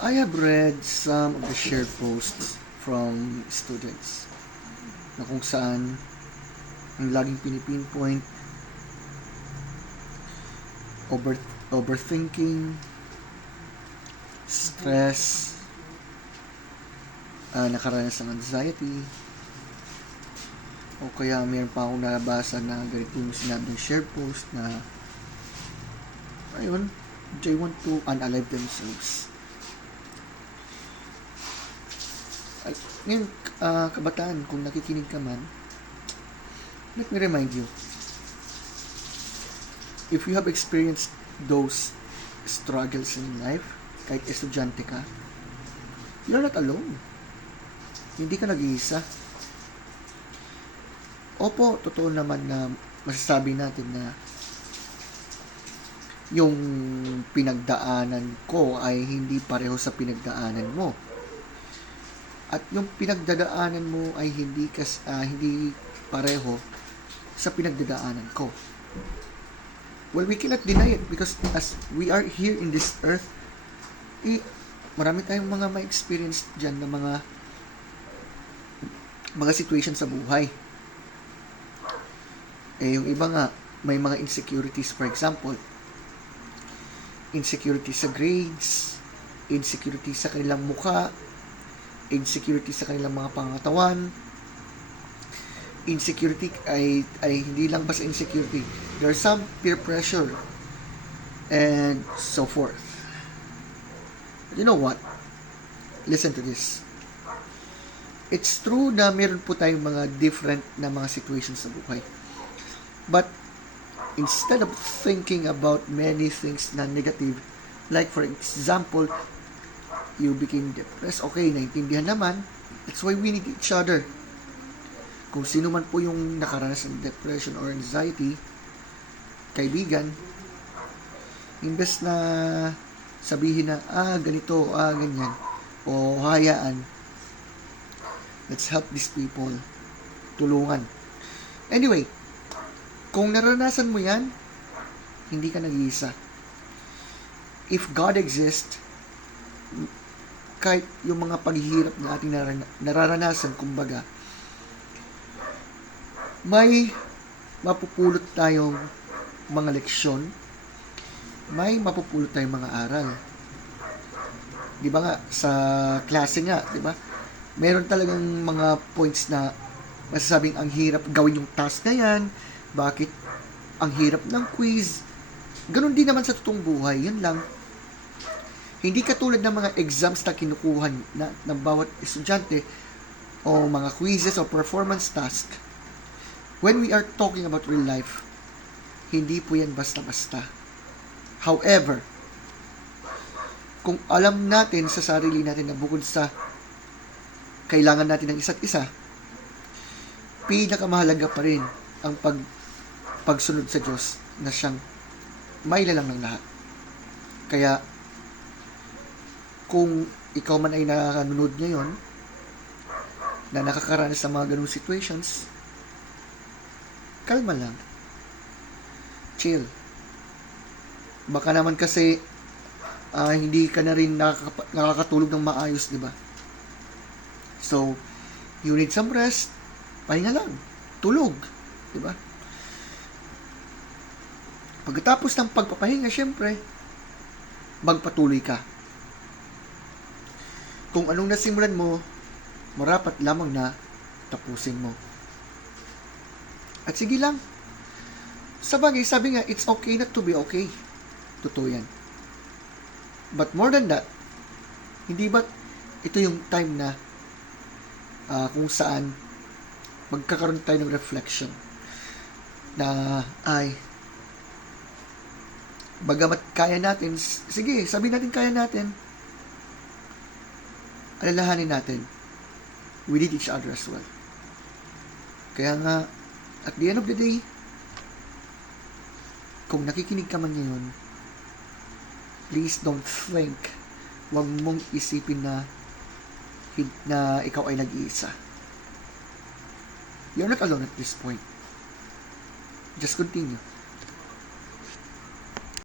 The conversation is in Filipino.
I have read some of the shared posts from students na kung saan ang laging pinipinpoint over overthinking stress uh, nakaranas ng anxiety o kaya mayroon pa akong nabasa na ganito yung sinabi ng share post na ayun they want to unalive themselves Ay, ngayon, ah, kabataan, kung nakikinig ka man, let me remind you, if you have experienced those struggles in life, kahit estudyante ka, you're not alone. Hindi ka nag-iisa. Opo, totoo naman na masasabi natin na yung pinagdaanan ko ay hindi pareho sa pinagdaanan mo at yung pinagdadaanan mo ay hindi kas ah, hindi pareho sa pinagdadaanan ko. Well, we cannot deny it because as we are here in this earth, eh, marami tayong mga may experience diyan na mga mga situation sa buhay. Eh, yung iba nga, may mga insecurities, for example, insecurity sa grades, insecurity sa kanilang mukha, insecurity sa kanilang mga pangatawan. Insecurity ay, ay hindi lang basta insecurity. There's some peer pressure and so forth. You know what? Listen to this. It's true na meron po tayong mga different na mga situations sa buhay. But instead of thinking about many things na negative, like for example, you became depressed. Okay, naintindihan naman. That's why we need each other. Kung sino man po yung nakaranas ng depression or anxiety, kaibigan, imbes na sabihin na, ah, ganito, ah, ganyan, o hayaan, let's help these people. Tulungan. Anyway, kung naranasan mo yan, hindi ka nag-iisa. If God exists, kahit yung mga paghihirap na ating nararanasan, kumbaga, may mapupulot tayong mga leksyon, may mapupulot tayong mga aral. Di ba nga, sa klase nga, di ba? Meron talagang mga points na masasabing ang hirap gawin yung task na yan, bakit ang hirap ng quiz. Ganon din naman sa totoong buhay, yun lang hindi katulad ng mga exams na kinukuha na, ng bawat estudyante o mga quizzes o performance task. When we are talking about real life, hindi po yan basta-basta. However, kung alam natin sa sarili natin na bukod sa kailangan natin ng isa't isa, pinakamahalaga pa rin ang pag pagsunod sa Diyos na siyang may lalang ng lahat. Kaya, kung ikaw man ay nakakanood ngayon na nakakaranas sa mga ganung situations, kalma lang. Chill. Baka naman kasi uh, hindi ka na rin nakaka- nakakatulog ng maayos, di ba? So, you need some rest, pahinga lang, tulog, di ba? Pagkatapos ng pagpapahinga, syempre, magpatuloy ka kung anong nasimulan mo, marapat lamang na tapusin mo. At sige lang. Sa bagay, sabi nga, it's okay not to be okay. Totoo yan. But more than that, hindi ba ito yung time na uh, kung saan magkakaroon tayo ng reflection na ay bagamat kaya natin, sige, sabi natin kaya natin, alalahanin natin, we need each other as well. Kaya nga, at the end of the day, kung nakikinig ka man ngayon, please don't think, wag mong isipin na na ikaw ay nag-iisa. You're not alone at this point. Just continue.